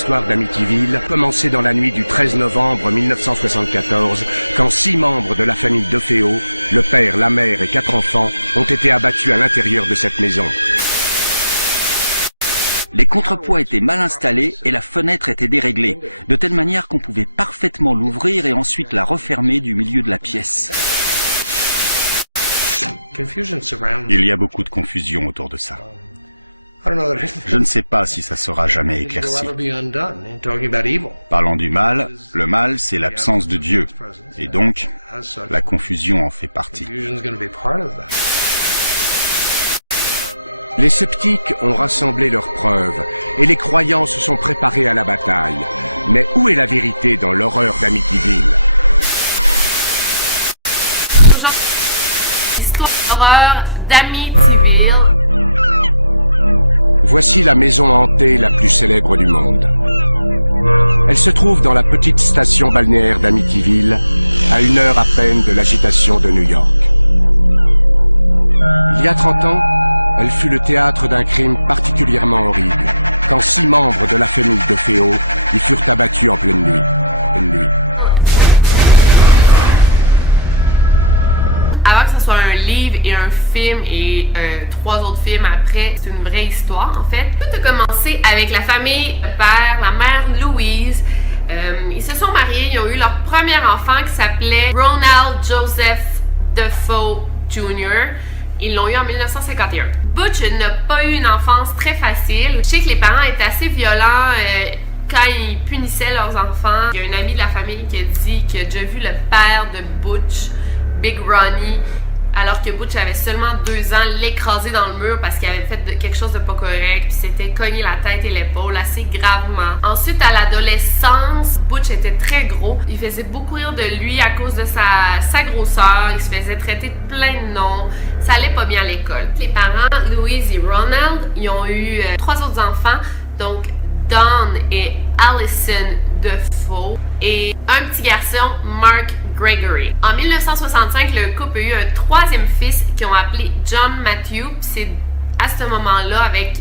l'histoire d'Amityville, commencé dans la nuit du 13 novembre 1974, quand 6 membres de la famille DeFeo, le père, la mère et 4 enfants, ont été abattus à l'intérieur de cette maison. Les contrepoids étaient mal installés et la fenêtre était déréglée, de telle manière qu'on pouvait parfaitement l'ouvrir et ensuite la refermer du milieu de la pièce. Il y a beaucoup de confusion autour de ça. Je ne sais pas si ça sera jamais éclairci. Parlant du mal, le mal c'est l'absence de Dieu, et donc la confusion en fait partie. Les sceptiques ont rassemblé leurs preuves et les croyants se sont préparés à la bataille. Mais où est la vérité dans l'horreur d'Amityville? Histoire d'horreur d'Amityville. Voici la maison hantée la plus célèbre du monde. Elle se trouve dans la petite station balnéaire d'Amityville, à 1 heure à peine de l'agitation de New York. Il y a 30 ans, elle fut le théâtre d'un crime particulièrement horrible, quand 6 membres de la famille DeFeo y furent abattus en pleine nuit. Avant que ce soit un livre et un film et 3 autres films après, c'est une vraie histoire en fait. Tout a commencé avec la famille, le père, la mère Louise. Ils se sont mariés, ils ont eu leur premier enfant qui s'appelait Ronald Joseph DeFeo Jr. Ils l'ont eu en 1951. Butch n'a pas eu une enfance très facile. Je sais que les parents étaient assez violents quand ils punissaient leurs enfants. Il y a un ami de la famille qui a dit qu'il a déjà vu le père de Butch, Big Ronnie, alors que Butch avait seulement 2 ans, l'écraser dans le mur parce qu'il avait fait quelque chose de pas correct, puis s'était cogné la tête et l'épaule assez gravement. Ensuite, à l'adolescence, Butch était très gros. Il faisait beaucoup rire de lui à cause de sa grosseur. Il se faisait traiter de plein de noms. Ça allait pas bien à l'école. Les parents, Louise et Ronald, ils ont eu 3 autres enfants, donc Don et Allison DeFeo, et un petit garçon, Mark Gregory. En 1965, le couple a eu un 3e fils qu'ils ont appelé John Matthew. C'est à ce moment-là, avec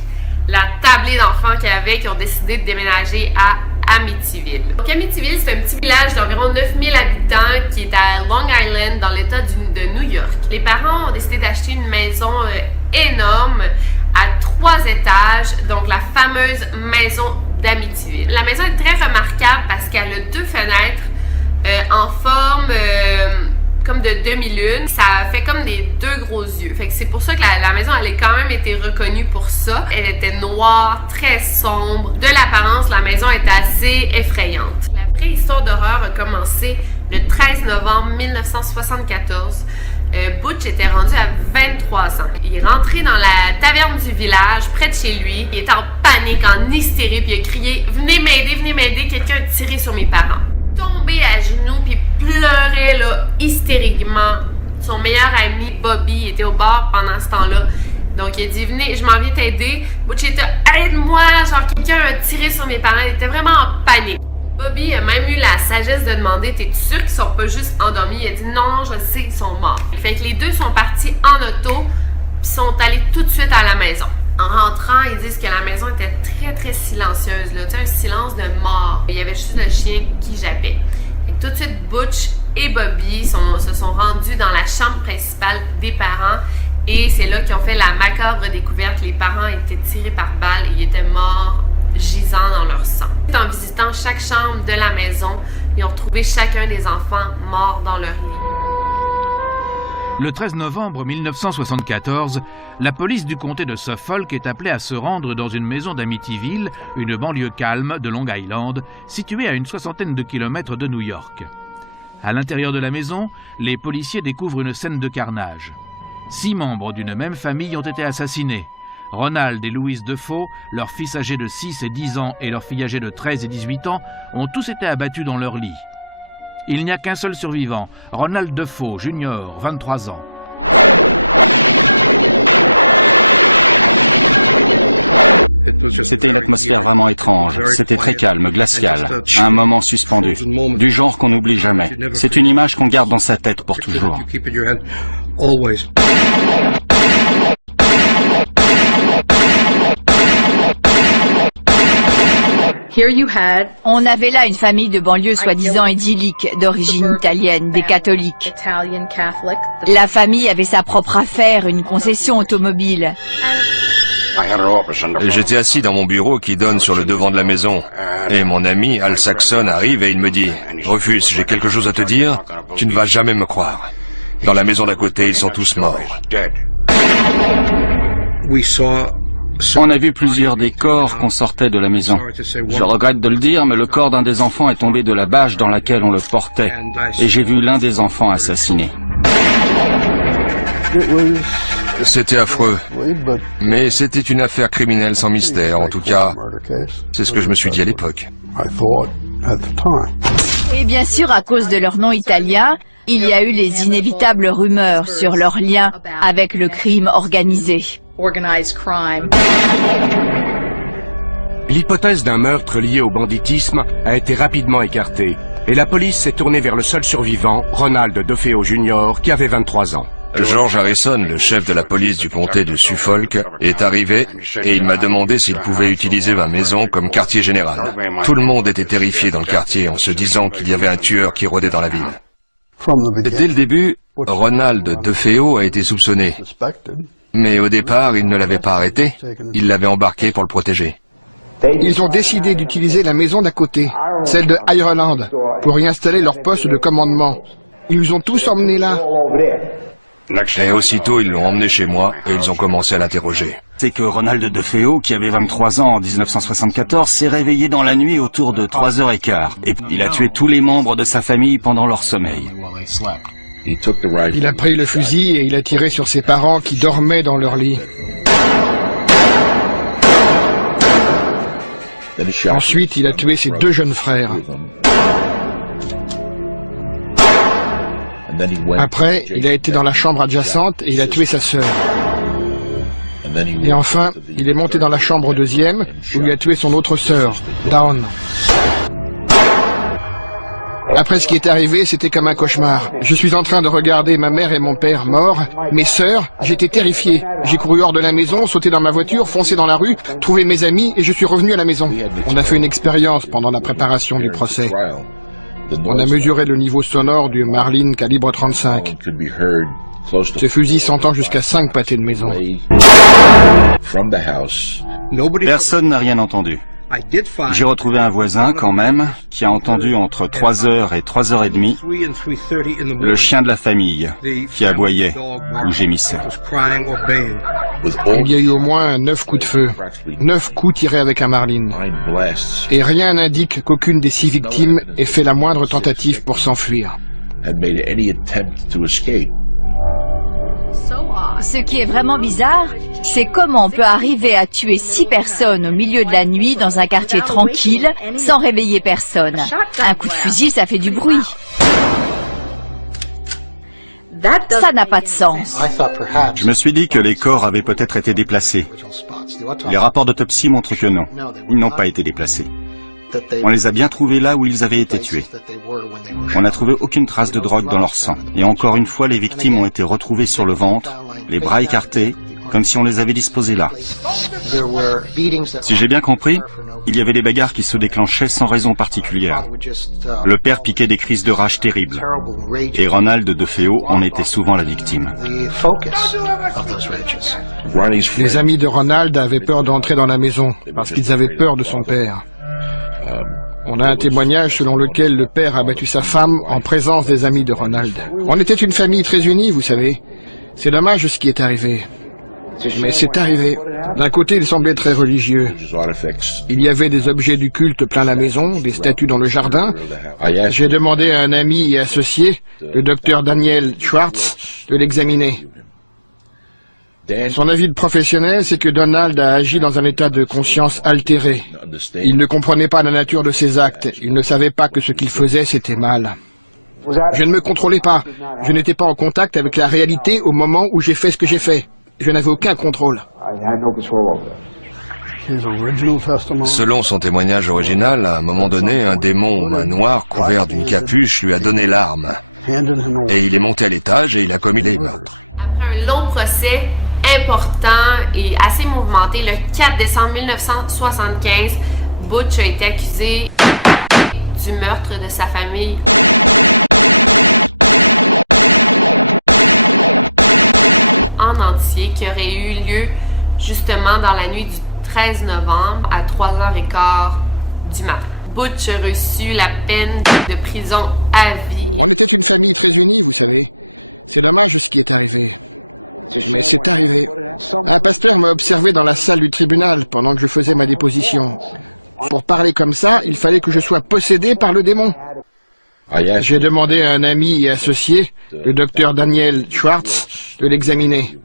la tablée d'enfants qu'il y avait, qu'ils ont décidé de déménager à Amityville. Donc Amityville, c'est un petit village d'environ 9000 habitants qui est à Long Island, dans l'état de New York. Les parents ont décidé d'acheter une maison énorme à 3 étages, donc la fameuse maison d'Amityville. La maison est très remarquable parce qu'elle a 2 fenêtres en forme comme de demi-lune. Ça fait comme des 2 gros yeux. Fait que c'est pour ça que la maison, elle a quand même été reconnue pour ça. Elle était noire, très sombre. De l'apparence, la maison était assez effrayante. La vraie histoire d'horreur a commencé le 13 novembre 1974. Butch était rendu à 23 ans. Il est rentré dans la taverne du village, près de chez lui. Il était en panique, en hystérie, puis il a crié « Venez m'aider, quelqu'un a tiré sur mes parents ». Tombé à genoux, puis pleurait là, hystériquement. Son meilleur ami, Bobby, était au bar pendant ce temps-là. Donc il a dit « Venez, je m'en viens t'aider ». Butch était « Aide-moi, genre quelqu'un a tiré sur mes parents ». Il était vraiment en panique. Bobby a même eu la sagesse de demander « T'es sûr qu'ils sont pas juste endormis ?» Il a dit « Non, je sais qu'ils sont morts ». Fait que les deux sont partis en auto, puis sont allés tout de suite à la maison. En rentrant, ils disent que la maison était très très silencieuse, là. Tu sais, un silence de mort. Il y avait juste le chien qui jappait. Et tout de suite, Butch et Bobby se sont rendus dans la chambre principale des parents. Et c'est là qu'ils ont fait la macabre découverte. Les parents étaient tirés par balle et ils étaient morts, gisant dans leur sang. En visitant chaque chambre de la maison, ils ont retrouvé chacun des enfants morts dans leur lit. Le 13 novembre 1974, la police du comté de Suffolk est appelée à se rendre dans une maison d'Amityville, une banlieue calme de Long Island, située à une 60aine de kilomètres de New York. À l'intérieur de la maison, les policiers découvrent une scène de carnage. 6 membres d'une même famille ont été assassinés. Ronald et Louise DeFeo, leur fils âgé de 6 et 10 ans et leur fille âgée de 13 et 18 ans, ont tous été abattus dans leur lit. Il n'y a qu'un seul survivant, Ronald DeFeo, Jr., 23 ans. C'était une atmosphère vraiment étrange. C'était très calme, glacial, un moment suspendu, du genre qu'on n'oublie jamais. C'est une image qu'on garde dans sa tête pour toujours. On avait là une famille de banlieue soi-disant idyllique, d'origine italienne, des catholiques. La famille avait sa propre affaire, une concession automobile. J'étais assis dans mon bureau qui donne sur le devant de la maison. Et mon ami Al Saxon arrive et il me dit « Rufus, j'ai quelque chose à te dire, tu ne vas jamais me croire. Dans la maison d'à côté, ils sont tous morts. » On a vu plusieurs des corps qu'on sortait de la maison. Je regrette de le dire, mais le corps d'un des enfants est tombé de la bâche dans laquelle on le portait. Et j'ai vu l'un des enfants assassiné. C'était affreux. Mais c'était une affaire criminelle sans mystère. En tout cas, c'est ce que je me suis dit à l'époque. Et bien sûr, à cause de leur nom italien, il y a eu les inévitables rumeurs sur leur lien avec le crime organisé. L'hypothèse d'un meurtre lié au banditisme a été rapidement écartée et la police s'est tournée vers le seul survivant, Ronald DeFeo Jr., qui avait 23 ans. George Harrison, le chef de la police du comté de Suffolk, est arrivé et il m'a demandé s'il pouvait utiliser ma maison comme quartier général. Tout le monde était terrifié dans le quartier en se disant qu'il y avait un tueur qui rôdait dans la ville. Dès le début, Ronald DeFeo a été soupçonné. Mais au départ, il ne l'avait pas arrêté, il l'avait embarqué pour le protéger. Ils ont décidé d'utiliser la maison d'à côté, celle de Ireland, pour y installer leur poste de commandement. Ils nous ont tous emmenés là. Et aussitôt, ils l'ont emmené chez moi et ils ont commencé à l'interroger. C'est que Ronald DeFeo, qui avait 23 ans en 1974, s'est réveillé dans la nuit autour de 3h15. Et il a tué tous les membres de sa famille pendant leur sommeil. Il a pris le fusil et il a tiré sur ses parents qui dormaient dans leur lit. Ensuite, il a tué ses 2 jeunes frères. Après, il a été dans la chambre adjacente et il a tué sa sœur. Et enfin, il est monté dans la chambre deuxième où il a tué son autre sœur, Dawn. Après ce qui est arrivé, c'était comme un cauchemar. Je suis en train de regarder ma mère et mon père morts, mes sœurs, j'étais terrifié. J'ai couru hors de la maison, sauté dans ma voiture, foncé dans la rue, trouvé mes amis et je suis revenu à la maison. On a fait une expérience pendant la préparation du procès. On a mesuré le niveau sonore du Marlin calibre 35. Ce fusil s'entend jusqu'à 5 pâtés de maison. Personne n'a rien entendu. J'ai retrouvé un voisin, quand même, qui a entendu entre 3h et 3h30 le chien de la famille qui aboyait ou gémissait. Il y a eu au moins 9 coups de feu, 9 coups tirés avec un Marlin. Et rien n'indique qu'aucune des 6 victimes ait fait la moindre tentative pour s'enfuir. Ce qui est vraiment bizarre, c'est comment on peut arriver à tuer 6 personnes au milieu de la nuit dans un quartier tranquille sans réveiller personne. Un coup de fusil, ça fait du bruit. Ça n'a pas de sens. Je me suis dit que les corps avaient peut-être été déplacés. Les rapports d'autopsie montrent que non, ils n'ont pas été déplacés. On les a bien trouvés là où ils avaient été tués. On n'a trouvé aucune trace de drogue dans leur sang. Et encore une fois, les victimes ont été retrouvées sur le ventre, les bras écartés, comme si on les avait disposés là. Si j'ai bien compris, il y avait des bagarres qui se déclenchaient sans raison particulière. Le père piquait des crises de rage terribles. Et Ronald DeFeo en était souvent la victime. Les amis de Ronald avaient peur d'entrer dans la maison, parce qu'ils avaient peur de son père. On a un témoignage selon lequel le père a battu sa femme en présence des amis de Ronald. On était une famille très unie, vous savez. C'est dommage ce qui est arrivé. Mais c'est arrivé. D'un côté, il semblait très religieux. Il y avait des objets du culte plein la maison, des statues dans le jardin. J'ai demandé à un ami et associé, le docteur Daniel Schwartz, de l'examiner. Son avis de professionnel, c'est que Donald a agi dans un état de conscience altéré. Il ne comprenait pas la nature de ses actes. Il ne savait pas que ce qu'il faisait, c'était mal. Je ne me contrôlais pas. Je n'étais pas en contact avec la réalité au moment où j'ai fait ce que j'ai fait. Je n'avais aucun contrôle. Selon son témoignage original, à un moment donné, un démon aux mains noires couvert d'une capuche lui a donné l'arme. Et il est monté à l'étage et il a commis des meurtres. Après un long procès important et assez mouvementé, le 4 décembre 1975, Butch a été accusé du meurtre de sa famille. En entier, qui aurait eu lieu justement dans la nuit du 13 novembre à 3h15 du matin. Butch a reçu la peine de prison à vie. On était une famille très unie, vous savez. C'est dommage ce qui est arrivé. Mais c'est arrivé. Un pasteur m'a observé dans la salle du tribunal pendant que je faisais ma déposition. Pour parler comme ça, il fallait que je sois possédé par le démon. J'ai demandé à un ami et associé, le docteur Daniel Schwartz, de l'examiner.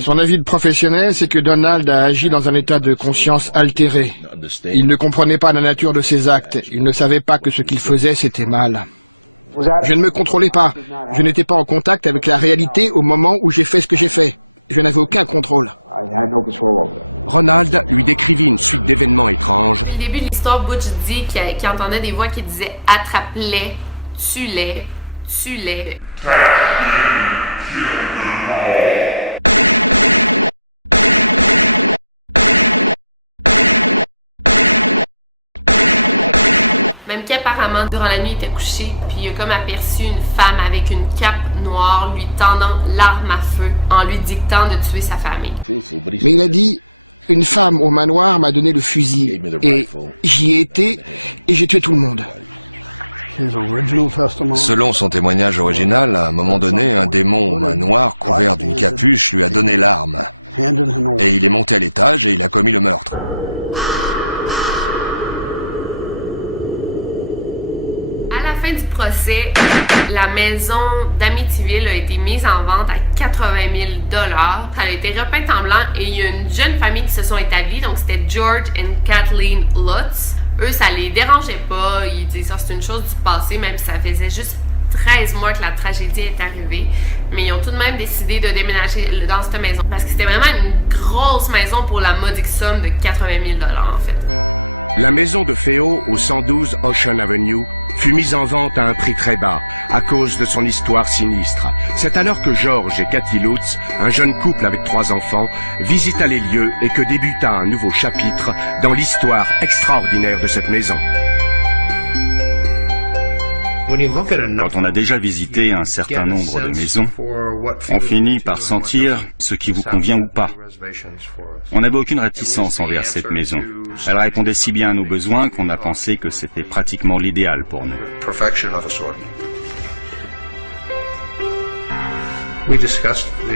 Son avis de professionnel, c'est que Donald a agi dans un état de conscience altéré. Il ne comprenait pas la nature de ses actes. Il ne savait pas que ce qu'il faisait, c'était mal. Je ne me contrôlais pas. Je n'étais pas en contact avec la réalité au moment où j'ai fait ce que j'ai fait. Je n'avais aucun contrôle. Ronald lui décrivit une suite d'événements étranges. Au début de l'histoire, Butch dit qu'il entendait des voix qui disaient « attrape-les, tue-les, tue-les ». Même qu'apparemment, durant la nuit, il était couché, puis il a comme aperçu une femme avec une cape noire lui tendant l'arme à feu en lui dictant de tuer sa famille. Mais il a dit, une femme au manoir m'a donné le fusil, et j'y ai été, et j'ai tué tout le monde. Selon son témoignage original, à un moment donné, un démon aux mains noires couvert d'une capuche lui a donné l'arme. Et il est monté à l'étage et il a commis le meurtre. Du procès, la maison d'Amityville a été mise en vente à 80 000 $. Elle a été repeinte en blanc et il y a une jeune famille qui se sont établis, donc c'était George et Kathleen Lutz. Eux, ça les dérangeait pas, ils disaient ça c'est une chose du passé, même si ça faisait juste 13 mois que la tragédie est arrivée. Mais ils ont tout de même décidé de déménager dans cette maison parce que c'était vraiment une grosse maison pour la modique somme de 80 000 $ en fait. La maison de Féo au 112 Ocean Avenue fut mise en vente à un prix très bas à cause de son histoire sinistre. C'est alors que George et Cathy Lutz, un jeune couple avec 3 enfants, visita les lieux et que débuta un nouveau chapitre dans l'histoire extraordinaire de cette maison. Quand on a déjà visité un certain nombre de maisons, on finit par sentir ce qui vous convient ou pas. On n'avait aucune réticence envers cette maison. Elle répondait si bien à nos besoins qu'on a pensé que c'était pratiquement l'idéal pour nous.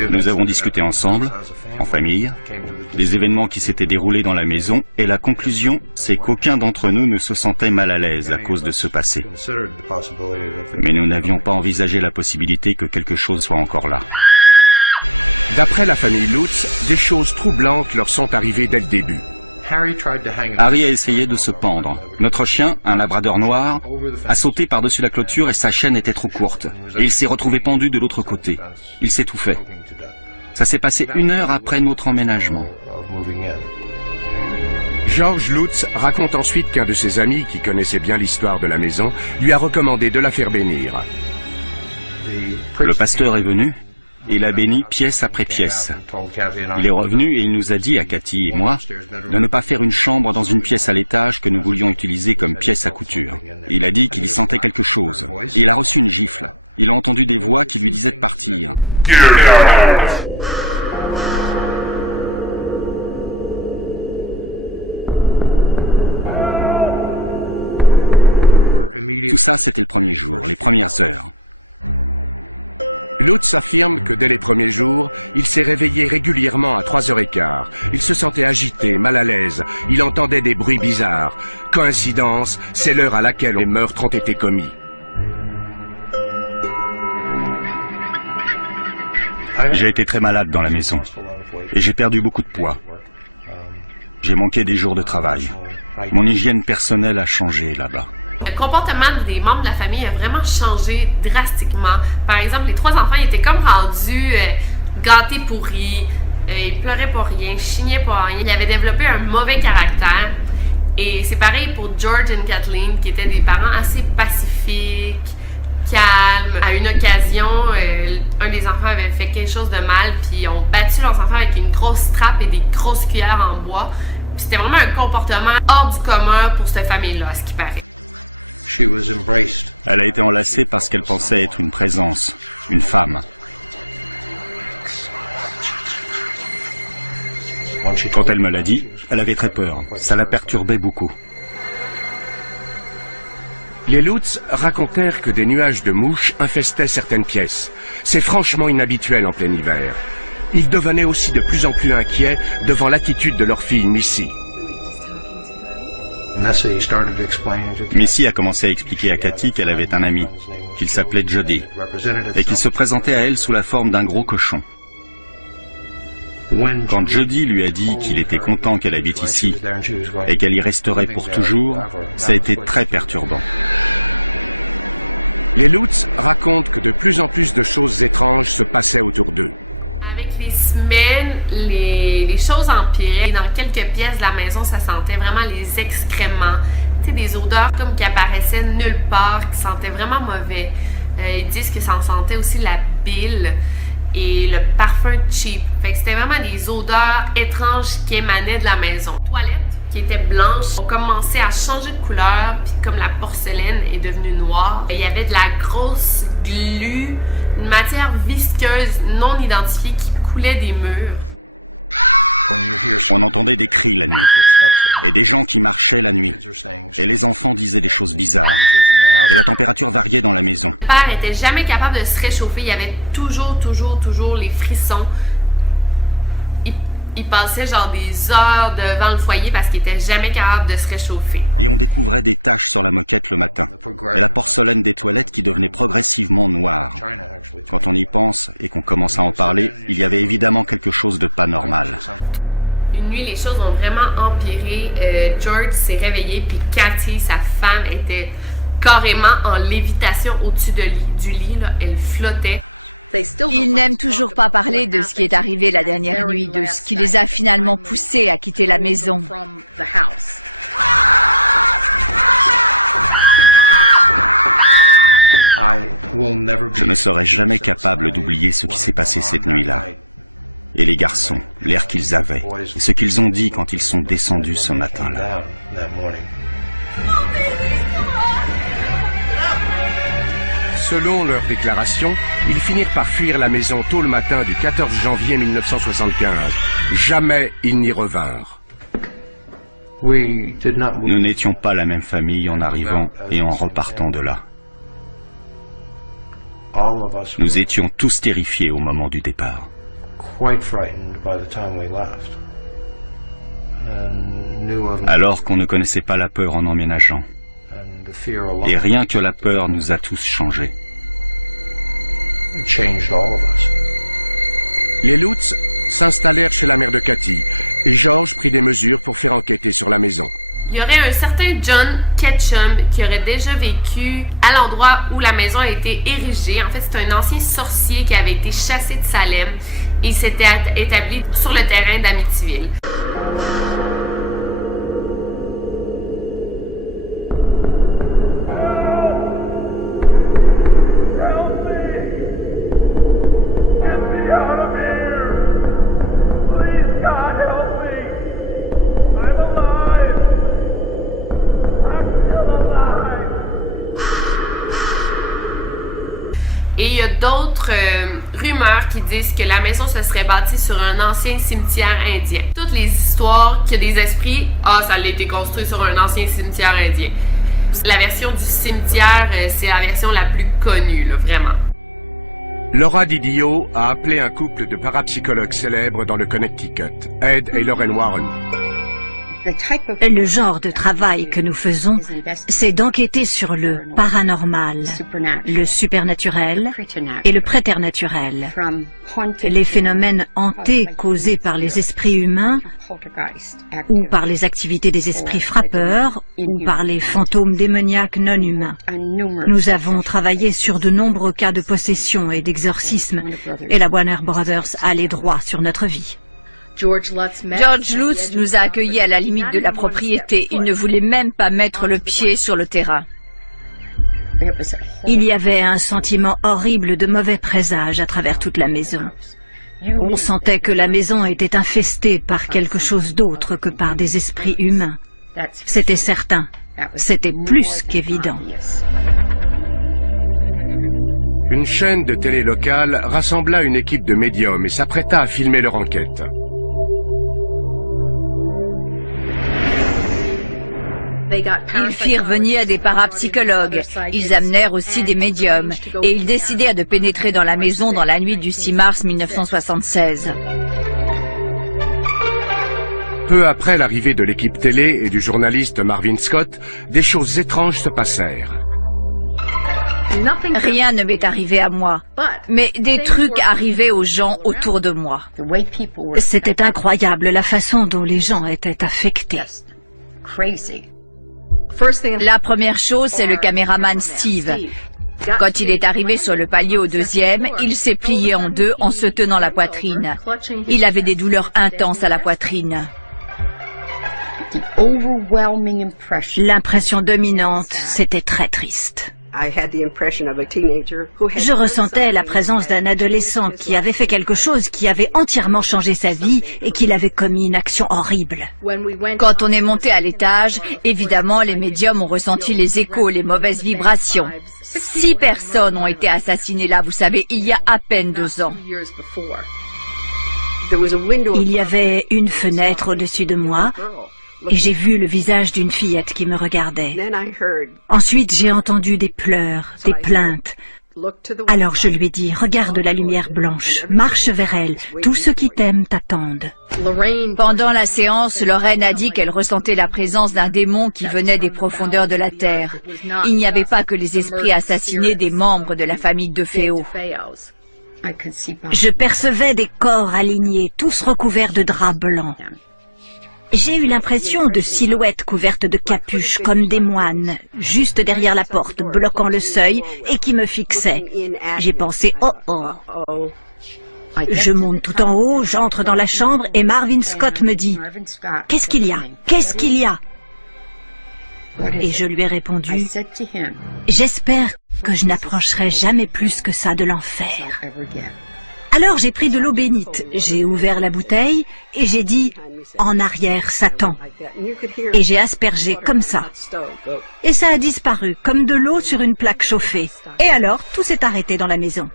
Nous avons discuté ensemble, en famille, des événements qui s'étaient déroulés dans la maison, et la conclusion, c'est qu'aucun d'entre nous ne se sentait mal à l'aise à cause de ce passé. Mais nous n'avions pas envisagé la possibilité que quelque chose soit encore là. D'après la famille Lutz, des choses troublantes leur sont arrivées dès le début. Harry a essayé de se pendre. Notre chien, un labrador noir, a sauté par-dessus la clôture et sa chaîne était trop courte. Et il s'est retrouvé pendu de l'autre côté. Il s'étouffait. Ça s'est passé 1 heure après notre emménagement. George Lutz raconte ensuite qu'un de ses amis, qui connaissait bien l'histoire de la maison, lui a recommandé de la faire bénir. Le pasteur est venu. Il l'a béni pièce après pièce. Il est revenu et il nous a dit, à Cathy et moi, de ne pas faire une chambre dans une pièce à l'étage que nous voulions utiliser comme pièce à couture. Il a dit qu'il y sentait quelque chose. Il a reçu une gifle. Il a entendu des voix qui lui disaient de partir. Tout ça, c'était le premier jour, les premières heures. Lutz affirme que dès les premiers jours, il s'est réveillé régulièrement à 3h15. Il se sentait agité, mal à l'aise. Il entendait des bruits bizarres. Coïncidence, c'est l'heure à laquelle les meurtres ont été commis. J'ai été très malade dans la maison et j'ai perdu beaucoup de poids. J'ai manqué des jours de travail. Mon hygiène personnelle a changé là-bas. Le comportement des membres de la famille a vraiment changé drastiquement. Par exemple, les 3 enfants étaient comme rendus gâtés pourris, ils pleuraient pour rien, chignaient pour rien. Ils avaient développé un mauvais caractère. Et c'est pareil pour George et Kathleen, qui étaient des parents assez pacifiques, calmes. À une occasion, un des enfants avait fait quelque chose de mal, puis ils ont battu leurs enfants avec une grosse trappe et des grosses cuillères en bois. Puis C'était vraiment un comportement hors du commun pour cette famille-là, à ce qui paraît. Elle a été enlacée parce qu'elle pensait être une présence, une femme. Quand elle me l'a dit, elle avait très peur. Ça la perturbait beaucoup. Les Lutz racontèrent que des nuages de mouches infestaient certaines pièces. C'est franchement inhabituel en plein hiver. Ils devenaient aussi de plus en plus inquiets devant l'attitude de leur fille Missy. Missy a commencé à expliquer à Cathy qu'elle avait un ami, qu'il s'appelait Jody, et qu'il se présentait à elle sous la forme d'un gros cochon. Quand Jody lui a dit qu'il était content qu'elle habite ici et qu'elle y resterait pour toujours, ça a été très perturbant. Les Lutz racontent que de plus en plus de choses étranges se passaient autour d'eux. Avec les semaines, les choses empiraient. Et dans quelques pièces de la maison, ça sentait vraiment les excréments. Tu sais, des odeurs comme qui apparaissaient nulle part, qui sentaient vraiment mauvais. Ils disent que ça en sentait aussi la bile et le parfum cheap. Fait que c'était vraiment des odeurs étranges qui émanaient de la maison. Les toilettes, qui étaient blanches, ont commencé à changer de couleur, puis comme la porcelaine est devenue noire, il y avait de la grosse glu, une matière visqueuse non identifiée qui coulait des murs. On entendait des cris la nuit, et des gens qui marchaient la nuit, et les enfants disaient des choses bizarres, et la température variait dans la maison. Mon père était jamais capable de se réchauffer, il y avait toujours les frissons. Il passait genre des heures devant le foyer parce qu'il était jamais capable de se réchauffer. Et on découvrait des taches sur la moquette le matin, et la porcelaine des toilettes qui devenait progressivement noire. Quand on y pense et qu'on commence à en parler, il y avait évidemment quelque chose de pas normal. Une nuit, les choses ont vraiment empiré. George s'est réveillé, puis Cathy, sa femme, était carrément en lévitation au-dessus du lit. Là. Elle flottait. Ils n'aiment toujours pas parler de ce qui est arrivé la dernière nuit, de ce qui les a finalement poussés à quitter la maison. Je ne serai jamais capable d'oublier ce qui s'est passé cette nuit-là. Et les garçons, l'air qu'ils avaient, et ce qu'ils ont dit quand ils sont descendus ce matin-là. Selon leurs déclarations, ils finirent par fuir la maison tôt le matin du 14 janvier 1975. Jamais ils n'y revinrent. Nous n'étions pas la même famille en arrivant et en repartant de là. Nous étions tous terrifiés au moment du départ. Alors qu'on ne connaissait pas la peur en emménageant. Et rien que la peur nous a tous changés. Les Lutz s'installèrent chez la mère de Cathy et George prit des mesures pour faire enquêter sur la maison. Il y aurait un certain John Ketchum qui aurait déjà vécu à l'endroit où la maison a été érigée. En fait, c'est un ancien sorcier qui avait été chassé de Salem et il s'était établi sur le terrain d'Amityville. Et il y a d'autres rumeurs qui disent que la maison se serait bâtie sur un ancien cimetière indien. Toutes les histoires qu'il y a des esprits, ça a été construit sur un ancien cimetière indien. La version du cimetière, c'est la version la plus connue, là, vraiment. Laura Didio a appelé un couple de parapsychologues célèbres dans le Connecticut, Ed et Lauren Warren. Le genre de travail que nous faisons, c'est d'enquêter sur le paranormal, le supernaturel et le préternaturel, les phénomènes hantés causés par les esprits humains ou par les activités des esprits frappeurs ou par les fantômes démoniaques non humains. Nous avons travaillé sur de nombreux cas de possession et d'exorcisme et la Warner Brothers a les droits sur notre vie. George Lutz nous a accueillis à la limite de la propriété. Il ne voulait même pas mettre le pied sur le terrain. Il y avait un sentiment horrible de mauvais présage à travers toute la maison. On sentait que la maison était infestée par quelque chose d'autre que par des esprits humains. C'était certain. C'était plus qu'évident. Une chaîne de télé locale rassembla une équipe de médiums et s'apprêta à filmer leur enquête. Ils firent venir des parapsychologues. Ils amenèrent aussi des médiums. Et ils décidèrent de pénétrer dans la maison dans la nuit du 6 mars 1976. Peu après l'arrivée de l'équipe télé et du journaliste Marvin Scott, des choses étranges se passèrent. Rien ne m'est arrivé à moi, mais des trucs arrivaient aux gens autour de moi. C'était incroyable la façon dont les gens étaient affectés. La première chose, c'est le caméraman Steve. Quand il est arrivé sur le palier au deuxième, il s'est plié en deux en se tenant la poitrine. Il avait des douleurs intenses à la poitrine. L'impression dominante, c'était très triste. Je ressentais la présence d'un adolescent qui avait fait quelque chose qui avait entièrement changé sa vie et qu'il avait commis une action horrible. Quand on est monté à l'étage, évidemment, les médiums ont ressenti les échos, les mauvaises vibrations. 6 personnes ont été assassinées là, vous savez, il y a à peine 2 ans. Il y avait une fenêtre au-dessus de moi et j'ai vu le visage d'une fillette qui me regardait. Ensuite, j'ai entendu des pleurs, des plaintes. Alors je lui ai dit, regarde la lumière blanche, marche vers elle, tous ceux qui t'aiment t'attendent. Pendant la séance, Lorraine a dit qu'elle ressentait la présence d'un démon qui venait des profondeurs de la terre. Il n'y avait pas que les esprits assassinés des membres de la famille de Féo. Je percevais des corps alignés, tous recouverts de draps blancs. J'ai eu l'impression de silhouettes couvertes de capuches comme des moines, juste derrière la porte, bloquant le seuil et qui me fixaient. J'ai pensé, oh oh. Je monte tout en haut, j'entre dans la chambre et Marvin Scott me dit, « Qu'est-ce qu'il y a? Qu'est-ce qu'il y a ?» Et je lui ai répondu, « J'espère que je n'approcherai jamais plus que ça de l'enfer. » Alors j'ai pris de l'eau bénite, j'ai ouvert la bouteille et j'ai dit « En arrière, Satan !» Et j'ai aspergé comme ça. Et ça a disparu, comme de l'eau sur une plaque chauffée. Et alors, tout s'est arrêté dans la maison.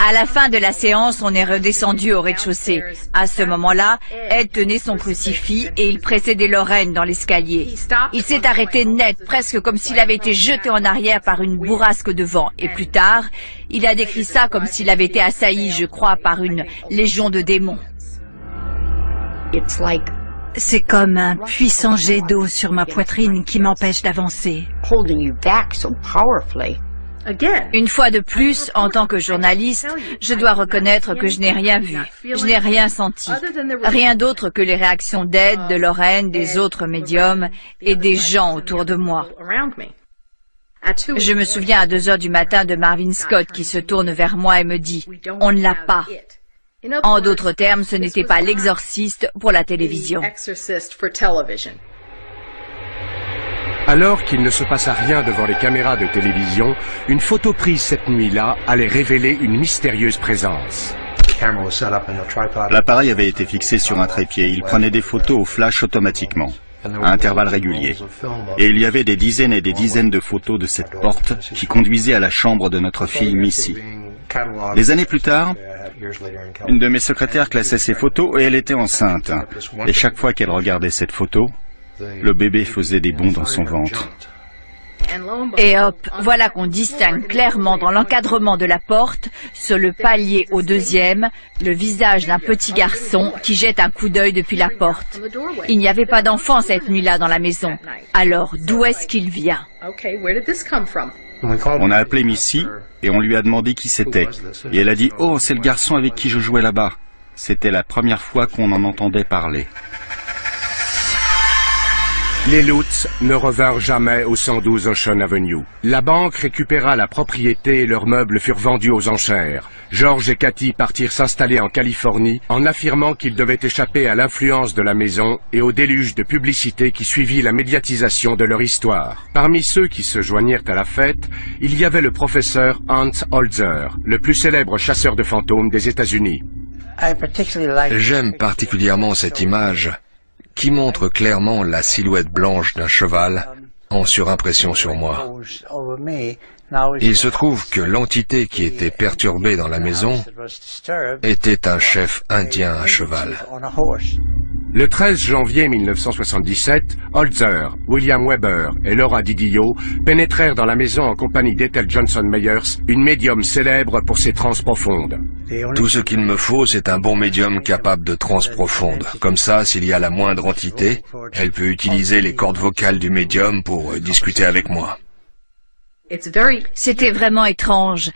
À la fin de la séance, on est redescendu au rez-de-chaussée. À ce moment-là, Ed tenait son crucifix et il précédait Lorraine dans l'escalier. Il s'est arrêté net, presque comme s'il avait été jeté en arrière par une bourrasque de vent. Et plus tard, il a décrit ça comme s'il avait été assailli, je crois, par une légion de démons. C'est comme un puissant jet d'eau sur ma poitrine qui m'empêche d'avancer. Une fois de plus, en tant que journaliste, je dois reconnaître que je n'ai rien vu, je n'ai rien senti. Rien d'autre que les réactions d'Ed, de Lorraine, des autres médiums et des gens autour de moi. Je me souviens à 2 heures du matin de Marvin Scott qui se tourne vers moi et me dit « On ne l'a pas ». En d'autres termes, ce n'était pas l'exorciste pour la télévision. Alors qu'il ne se passa rien devant les caméras de télévision, une photo prise cette nuit-là allait révéler une mystérieuse présence. L'appareil avait été fixé sur un trépied. Il prenait des photos au flash automatiquement, à intervalles réguliers. Et il y avait des dizaines et des dizaines de photos de cette porte qui conduisait à la chambre de notre fille Missy. Des années plus tard, une de mes secrétaires classait ces photos et elle était enceinte. Et chaque fois qu'elle regardait cette photo, le bébé faisait des bonds dans son ventre. Et hop, voilà qu'on distingue clairement dans l'encadrement de la porte, sur le palier au deuxième, le visage d'un petit garçon qui jette un coup d'œil depuis la porte. Il n'y avait pas d'enfant cette nuit-là dans la maison. Alors, d'où est-ce qu'il vient? On a appelé Missy et on lui a demandé qui c'était. Et elle a dit « Oh, c'est le garçon avec qui je jouais là-bas ». C'était la première fois qu'on en entendait parler. Les Lutz ne revinrent jamais au 112 Ocean Avenue. La banque récupéra la propriété et leurs meubles furent vendus aux enchères. George et Cathy partirent s'installer en Californie en affirmant qu'ils devaient échapper à l'influence de la maison et au déluge de publicité qui suivit la médiatisation de leur histoire. Parmi ceux qui se joignirent à la fête, il y avait le professeur Hans Holzer, le plus célèbre chasseur de fantômes des États-Unis. J'aime particulièrement cette image qui montre clairement la silhouette blanche d'un cheval en surimpression sur moi. Il se trouve que l'entité qui était perturbée dans la maison était un chef indien à cheval. Le 13 janvier 1977, Holzer, William Weber et Laura Didio pénétrèrent dans la maison en compagnie d'Ethel Johnson Meyers, une médium célèbre pour ses transes profondes. Tout ce qu'il me faut, c'est un bon médium capable de transes profondes. Comme ça, s'il y a la moindre entité, elle peut utiliser les cordes vocales du médium pour discuter avec moi. C'était vraiment étrange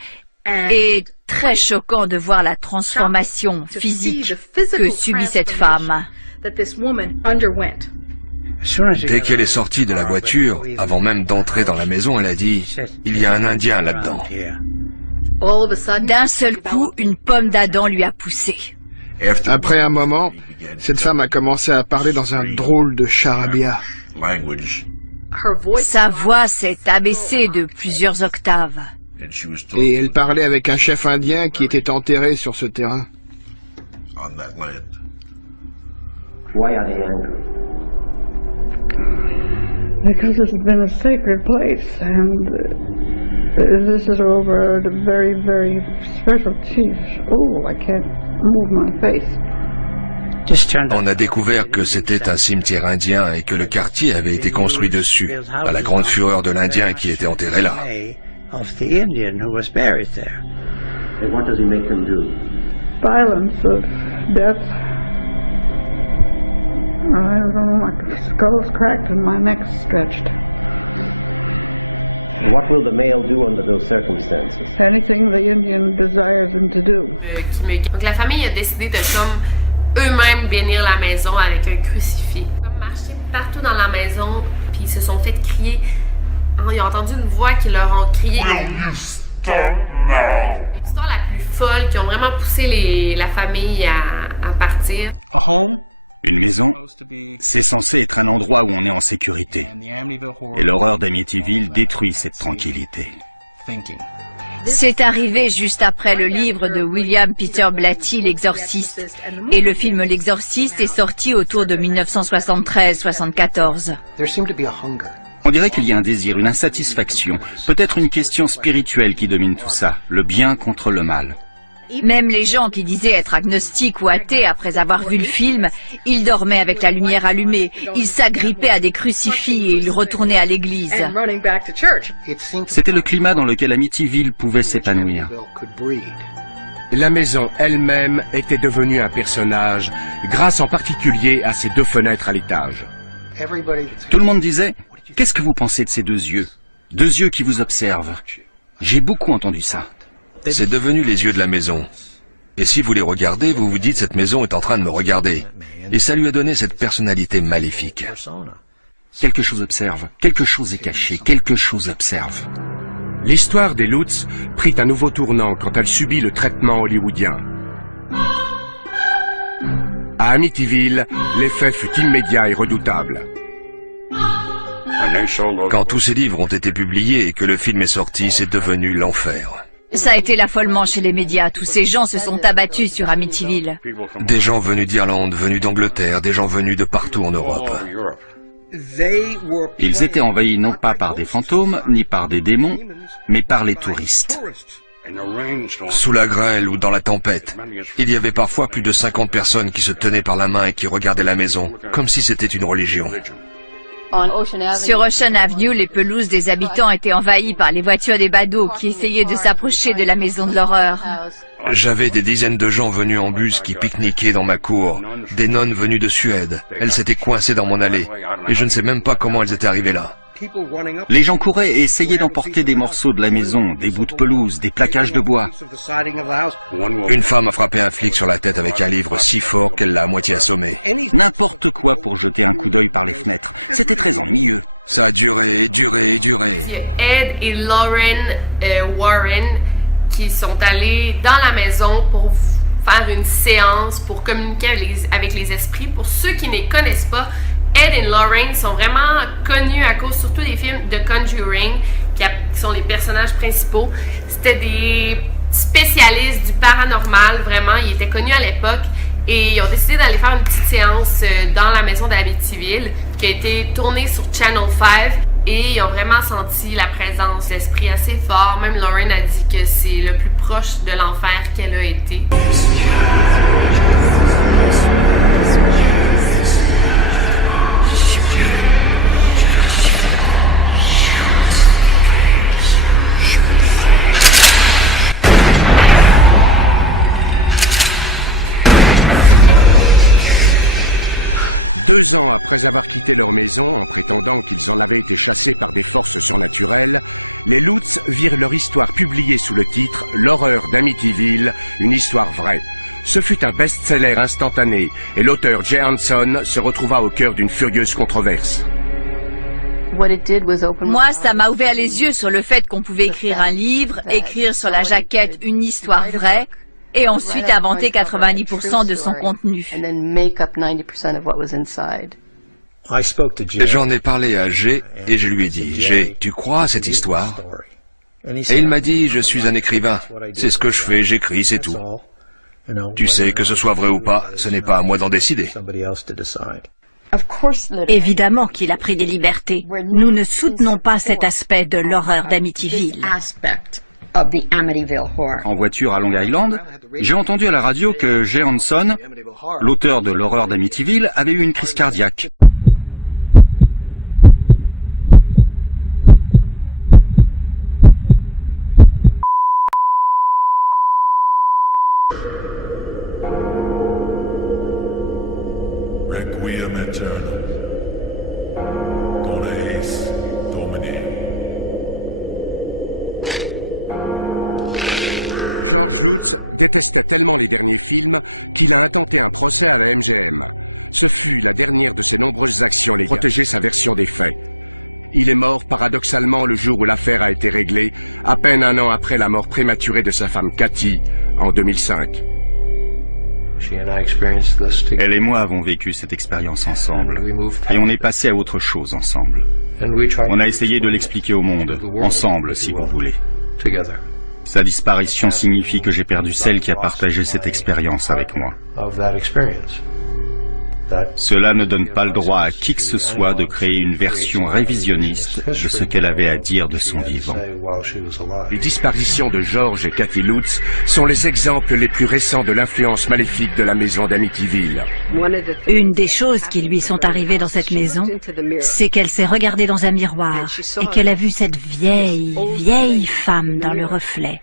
et très choquant de voir la transformation physique que subit cette femme. Dès qu'elle est sortie de la voiture, avant même d'entrer dans la maison, elle a dit « Il y a un Indien là-dedans ». D'un seul coup, une pomme d'Adam lui a poussé. Après un moment, cette femme a commencé à parler dans un drôle de charabia. Sa voix s'est abaissée de plusieurs octaves. Et elle parlait avec un chef indien qui était enterré sur ce terrain. Why are they angry? Because it's been a sacred place, and this is over a very, very special chief. Oh, I can't move my face. On a découvert que c'était un cimetière indien et que le quartier avait été construit dessus, à la grande fureur de l'Indien qui était enterré là. And what does he make them do? Violence of death. I don't know, my skull's cracked and my neck's stretched. What will the male do under those circumstances? Anything the Indian desires him to do. Donc la famille a décidé de comme eux-mêmes bénir la maison avec un crucifix. Comme marcher partout dans la maison, puis ils se sont fait crier. Ils ont entendu une voix qui leur a crié. L'histoire la plus folle qui ont vraiment poussé la famille à partir. Une maison, c'est censé être un endroit où on est en sécurité. Et l'horreur d'Amityville détruit cette tranquillité. C'est arrivé juste après le livre de William Peter Blatty, L'Exorciste. Et le film L'Exorciste est sorti autour de 1973-74. On dirait qu'il y a un désir, une insatisfaction, peut-être une question spirituelle qui domine tout ça, le bien contre le mal. Même les gens qui disaient être agnostiques ou athées après avoir vu le film, ils dormaient avec la lumière allumée, ils s'agrippaient à des crucifix et ils retournaient à l'église. C'était le climat dans lequel Amityville pouvait s'épanouir. La maison elle-même était devenue un personnage, grâce en particulier à ses deux fenêtres à l'étage. Tout le monde disait « Qu'est-ce que vous pensez de ces deux yeux? Deux yeux qui vous observent. » J'ai beaucoup entendu ça. C'est devenu les yeux de la maison. Et si vous les regardez, vous vous dites « Cette maison est en train de me regarder ». Et ça lui a donné cette personnalité maléfique. Quelque chose observe, quelque chose est caché, quelque chose observe. L'histoire des Lutz prit un nouveau tournant quand elle subit le traitement hollywoodien. À Amityville, l'effet fut immédiat et redoutable. Quand tous ces livres ont été publiés et que le film est sorti, c'est devenu l'enfer. Ça a été l'affolement chez les médias. Tous ces gens se sont abattus sur Amityville. Des gens venus d'Irlande, venus d'Angleterre, des gens venus de partout en Europe. Ils étaient envahis non pas par des fantômes, ni par des démons, mais par les touristes. Sous la grêle ou dans la tempête, il y avait parfois plus de 50 personnes qui se tenaient par la main et qui regardaient la maison, comme si c'était une religion. Sur Ocean Avenue, les pelouses des habitants étaient envahies par les voitures des badauds qui essayaient de s'approcher de la maison de l'horreur. J'avais des dizaines de gens venus en bus qui pique-niquaient dans ma cour, des nonnes venues de Suède. Elles s'étaient coincées dans mon allée, et je ne sais même pas comment elles étaient arrivées là. Les gens couraient et essayaient d'emporter des morceaux de la maison, des bouts de pelouse, des plaquages de bois. Une femme a frappé un flic sur la tête avec un livre si fort qu'elle l'a à moitié assommé. N'importe quoi pour jeter un coup d'œil par les fenêtres. C'était très ennuyeux. Ça a duré et duré et duré. Ed et Lauren Warren qui sont allés dans la maison pour faire une séance pour communiquer avec les esprits. Pour ceux qui ne les connaissent pas, Ed et Lauren sont vraiment connus à cause surtout des films de Conjuring qui sont les personnages principaux. C'était des spécialiste du paranormal, vraiment, il était connu à l'époque. Et ils ont décidé d'aller faire une petite séance dans la maison d'Amityville qui a été tournée sur Channel 5 et ils ont vraiment senti la présence d'esprit assez fort. Même Lauren a dit que c'est le plus proche de l'enfer qu'elle a été. 2 ans après avoir quitté leur maison, en prétendant qu'ils en avaient été chassés par des forces surnaturelles, les Lutz virent leur histoire publiée sous le titre « L'horreur d'Amityville, une histoire vraie ». Ce fut un best-seller instantané et l'auteur Jay Hanson se retrouva au cœur d'une furieuse controverse. Moi, ça m'a ouvert les yeux sur le fait qu'on pouvait écrire un livre, écrire sur la jaquette une histoire vraie, et ensuite inventer 90% de son contenu. J'en ai parlé à G et je lui ai dit, G, tu crois à cette histoire? Et il m'a dit, je suis un écrivain, c'est ce que je fais, j'écris, c'est tout. Tu sais, que ce soit vrai ou pas, ce n'est pas à moi d'en décider. Évidemment qu'il a pris des libertés. Nous ne soutenons pas cet aspect de l'horreur d'Amityville. En voiture à Long Island, j'ai entendu à la radio que Jay Hanson, l'auteur de l'horreur d'Amityville, avait eu une crise cardiaque. George Lutz détestait tellement les derniers films qu'il a intenté un procès à la MGM. Ce fut la dernière de ses nombreuses actions pour protéger sa version des faits. Il est mort paradoxalement le jour où l'affaire a été réglée, à peine 1 an après la mort prématurée de sa femme Cathy, en 2005. Elle et moi avons vécu cette expérience ensemble, et on est passé à autre chose ensemble. On a essayé de l'expliquer au monde, ensemble si vous voulez. Sa disparition signifie que j'ai perdu celle qui a partagé cette expérience avec moi. Cela ne donne pas le droit à qui que ce soit de créer une version révisionniste de ce qu'elle avait à dire de son vivant. Les disparitions de George et Cathy Lutz sont les exemples les plus récents de l'influence maléfique de la maison d'Amityville. Une des choses qui lui sont arrivées dans cette maison, c'est qu'elle s'est regardée dans un miroir et qu'elle a vu cette vieille femme dans le reflet.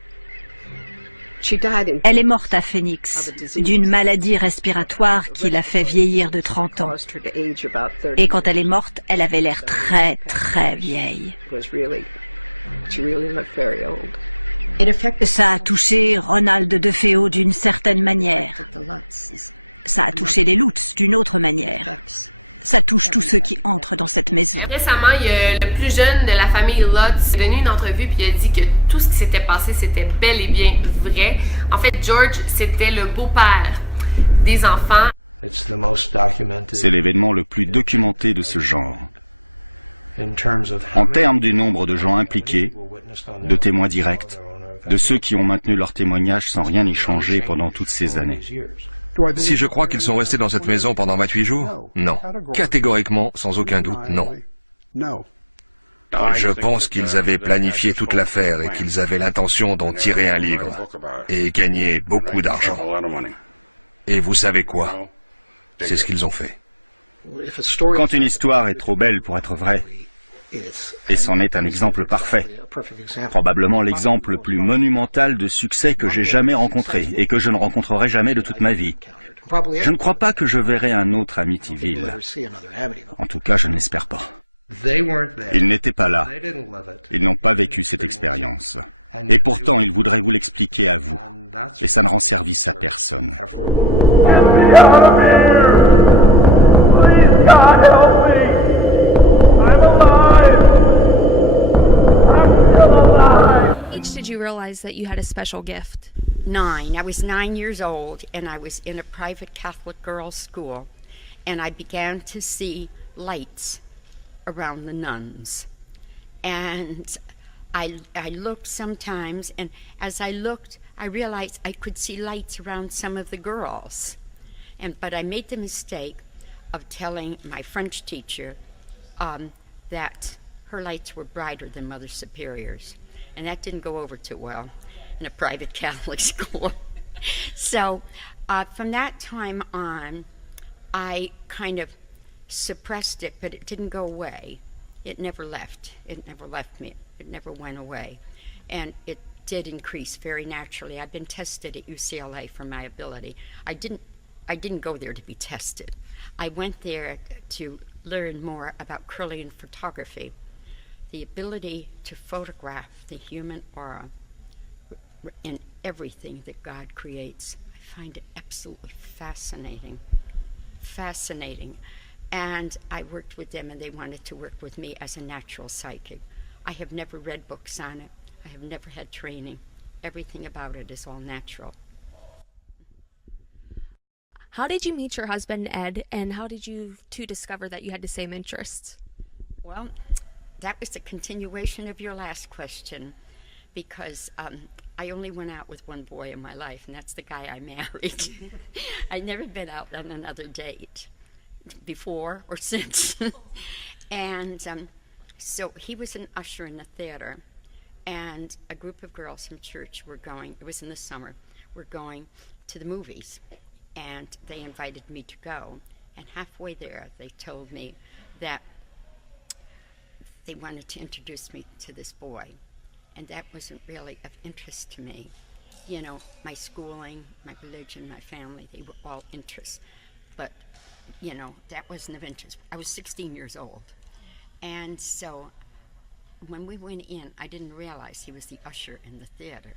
Elle est morte à Phoenix, d'une maladie respiratoire qui l'a fait vieillir de 30 ans. Et quand elle est morte, elle avait l'air très vieille. Ça a touché Ronald DeFeo d'une certaine manière. Ça a touché les Lutz d'une autre manière. Ça touche tous ceux qui entrent dans cette maison. Récemment, il y a le plus jeune de la famille Lutz donné une entrevue puis il a dit que tout ce qui s'était passé, c'était bel et bien vrai. En fait, George, c'était le beau-père des enfants. C'est l'événement le plus documenté de ce genre. En termes du nombre de gens impliqués, de témoins directs, de ceux qui ont maintenu leur témoignage sans rien y changer pendant toutes ces années. Si je crois qu'ils sont restés dans cette maison pendant 28 jours? Non. Catégoriquement, sans aucun doute, non. Je pense qu'ils avaient planifié toute l'affaire et qu'ils avaient l'intention d'en tirer un livre et gagner beaucoup d'argent. Et vous savez quoi? C'est ce qu'ils ont fait. Quand une histoire est trop belle pour être vraie, et c'en est un exemple parfait, probablement l'exemple le plus monumental de succès que j'ai jamais rencontré et que je ne rencontrerai jamais de toute ma vie. Je ne crois pas que je verrai un autre Amityville. En tout cas, je ne l'espère pas. Ils n'étaient pas là. Ils n'ont pas vécu cette expérience. Et pourtant, ils voudraient vous l'expliquer à vous. Et ça ne rend service à personne. Did you realize that you had a special gift? 9. I was 9 years old, and I was in a private Catholic girls' school, and I began to see lights around the nuns. And I looked sometimes, and as I looked, I realized I could see lights around some of the girls. But I made the mistake of telling my French teacher that her lights were brighter than Mother Superior's. And that didn't go over too well in a private Catholic school. So from that time on, I kind of suppressed it, but it didn't go away. It never left. It never left me. It never went away. And it did increase very naturally. I've been tested at UCLA for my ability. I didn't go there to be tested. I went there to learn more about Kirlian photography, the ability to photograph the human aura in everything that God creates. I find it absolutely fascinating. Fascinating. And I worked with them, and they wanted to work with me as a natural psychic. I have never read books on it. I have never had training. Everything about it is all natural. How did you meet your husband, Ed, and how did you two discover that you had the same interests? Well, that was the continuation of your last question, because I only went out with one boy in my life, and that's the guy I married. I'd never been out on another date before or since. And so he was an usher in the theater, and a group of girls from church were going, it was in the summer, were going to the movies, and they invited me to go. And halfway there, they told me that they wanted to introduce me to this boy, and that wasn't really of interest to me. You know, my schooling, my religion, my family, they were all interests. But, you know, that wasn't of interest. I was 16 years old. And so when we went in, I didn't realize he was the usher in the theater.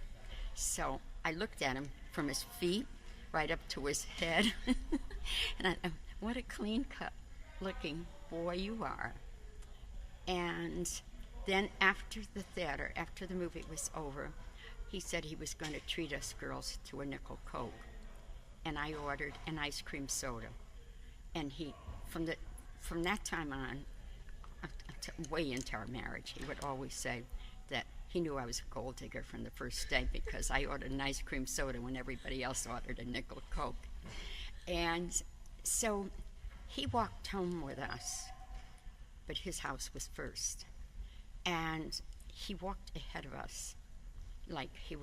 So I looked at him from his feet right up to his head. And I thought, what a clean-cut looking boy you are. And then after the theater, after the movie was over, he said he was going to treat us girls to a nickel Coke. And I ordered an ice cream soda. And he, from that time on, way into our marriage, he would always say that he knew I was a gold digger from the first day because I ordered an ice cream soda when everybody else ordered a nickel Coke. And so he walked home with us, but his house was first. And he walked ahead of us like he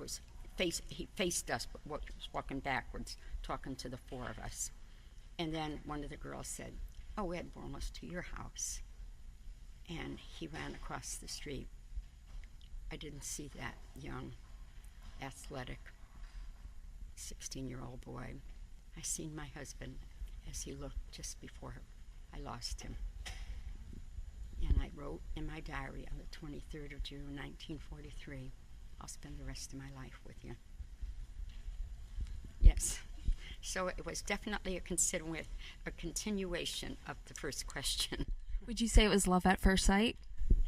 faced us, but was walking backwards, talking to the four of us. And then one of the girls said, "Oh, Ed, we're almost to your house." And he ran across the street. I didn't see that young, athletic, 16-year-old boy. I seen my husband as he looked just before I lost him. And I wrote in my diary on the 23rd of June, 1943, "I'll spend the rest of my life with you." Yes. So it was definitely a continuation of the first question. Would you say it was love at first sight?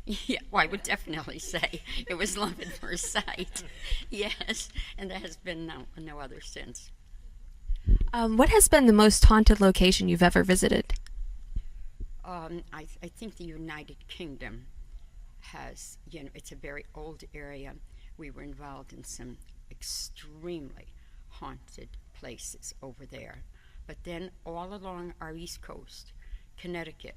Yeah, well, I would definitely say it was love at first sight. Yes, and there has been no other since. What has been the most haunted location you've ever visited? I think the United Kingdom has, you know, it's a very old area. We were involved in some extremely haunted places over there. But then all along our East Coast, Connecticut,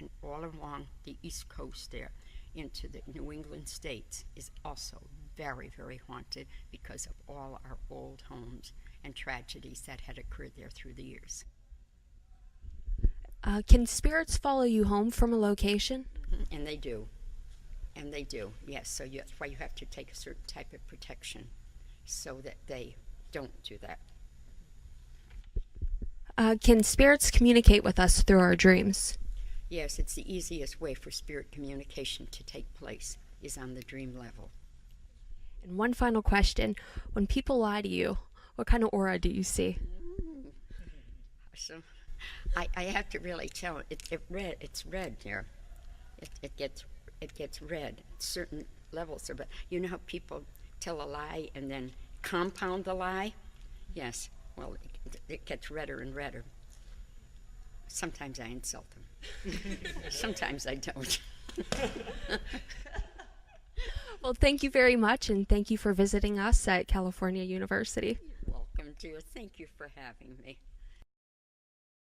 and all along the East Coast there into the New England states is also very, very haunted because of all our old homes and tragedies that had occurred there through the years. Can spirits follow you home from a location? Mm-hmm. And they do, yes. So that's why you have to take a certain type of protection so that they don't do that. Can spirits communicate with us through our dreams? Yes, it's the easiest way for spirit communication to take place is on the dream level. And one final question. When people lie to you, what kind of aura do you see? So I have to really tell it's red here. It gets red at certain levels. But you know how people tell a lie and then compound the lie? Yes. Well, it gets redder and redder. Sometimes I insult them. Sometimes I don't. Well, thank you very much, and thank you for visiting us at California University. Welcome, dear. Thank you for having me.